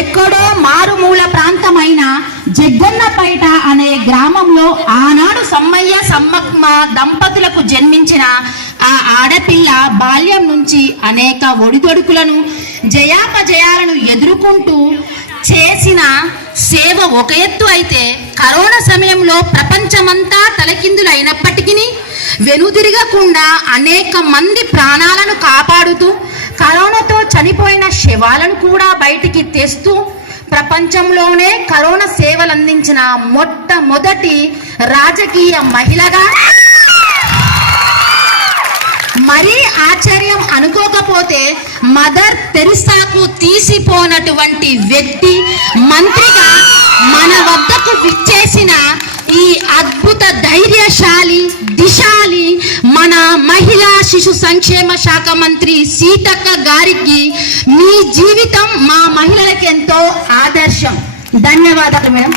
ఎక్కడో మారుమూల ప్రాంతమైన జగ్గన్నపేట అనే గ్రామంలో ఆనాడు సమ్మయ్య సమ్మమ్మ దంపతులకు జన్మించిన ఆ ఆడపిల్ల బాల్యం నుంచి అనేక ఒడిదొడుకులను జయాపజయాలను ఎదుర్కొంటూ చేసిన సేవ ఒక ఎత్తు అయితే, కరోనా సమయంలో ప్రపంచమంతా తలకిందులైనప్పటికీ వెనుదిరగకుండా అనేక మంది ప్రాణాలను కాపాడుతూ కరోనాతో చనిపోయిన శవాలను కూడా బయటికి తెస్తూ ప్రపంచంలోనే కరోనా సేవలు అందించిన మొట్టమొదటి రాజకీయ మహిళగా, మరీ ఆశ్చర్యం అనుకోకపోతే మదర్ తెరిసాకు తీసిపోనటువంటి వ్యక్తి మంత్రిగా మన వద్దకు విచ్చేసిన ఈ అద్భుత ధైర్యశాలి దిశాలి మన మహిళా శిశు సంక్షేమ శాఖ మంత్రి సీతక్క గారికి మీ జీవితం మా మహిళలకు ఎంతో ఆదర్శం. ధన్యవాదాలు మేడం.